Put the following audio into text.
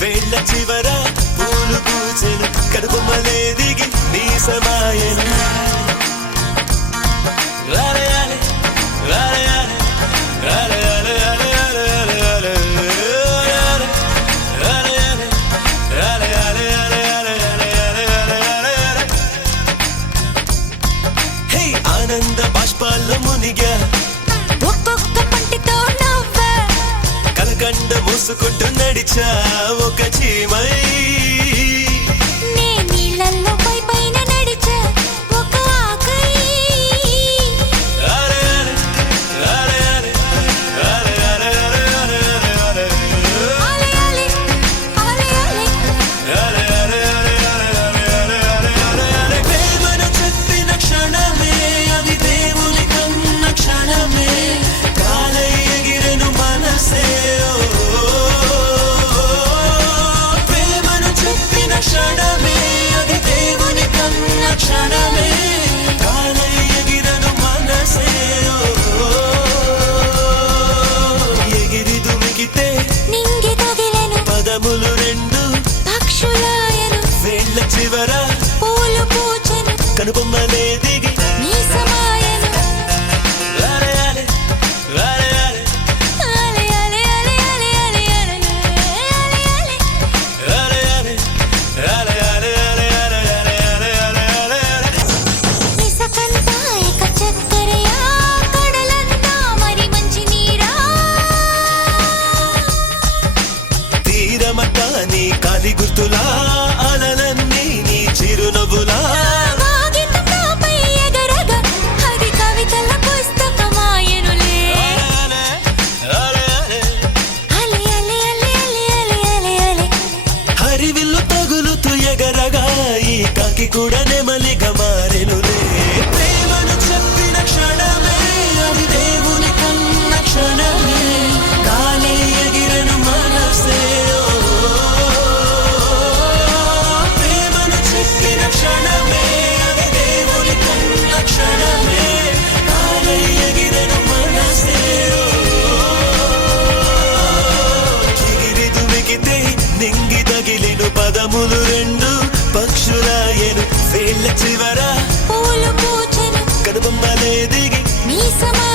వేళ్ళ చివర పూలు పూచెను కడుపుమలే దిగి నీ సమాయను ఆనంద బాష్పాల్లో మునిగా ఒక్కొక్క పంటితో నవ్వా కలకండ మూసుకుంటూ నడిచా ఒక చీమై నే నీళ్ళల్లో పైన నడిచా ఒక ఆకై ప్రేమను చెప్పిన క్షణమే అది దేవుని కన్న క్షణమే కాలై ఎగిరెను మనసే ప్రేమను చెప్పిన క్షణమే అది దేవుని కన్న క్షణమే కాలై ఎగిరెను మనసే ఎగిరి దుమికితే నింగి తగిలెను పదములు రెండు పక్షులాయను వేళ్ళ చివర పూలు పూచెను కనుబొమ్మలే దిగి నీ సమాయను లాలే లాలే లాలే ఆలే ఆలే ఆలే ఆలే ఆలే ఆలే ఆలే ఇసకంతా ఇక చక్కరయా కడలంతా మరి మంచి నీరా తీరమట నీ కాలి గుర్తులా అలలన్నీ నీ చిరునవ్వులా కాగితం నాపై ఎగరగా అది కవితల పుస్తకమాయనులే లాలే లాలే ఆలే ఆలే ఆలే ఆలే ఆలే ఆలే హరివిల్లు తగులుతూ ఎగరగా ఈ కాకి కూడా నెమలిగా మారెనులే ప్రేమను చెప్పిన క్షణమే అది దేవుని కన్న క్షణమే కాలే ఎగిరెను మనసే ప్రేమను చెప్పిన క్షణమే అది దేవుని కన్న క్షణమే కాలే ఎగిరెను మనసే ఎగిరి దుమికితే నింగి తగిలిను పదములు రెండు పక్షులాయను వేళ్ళ చివర పూలు పూచెను కనుబొమ్మలే దిగి నీ సమా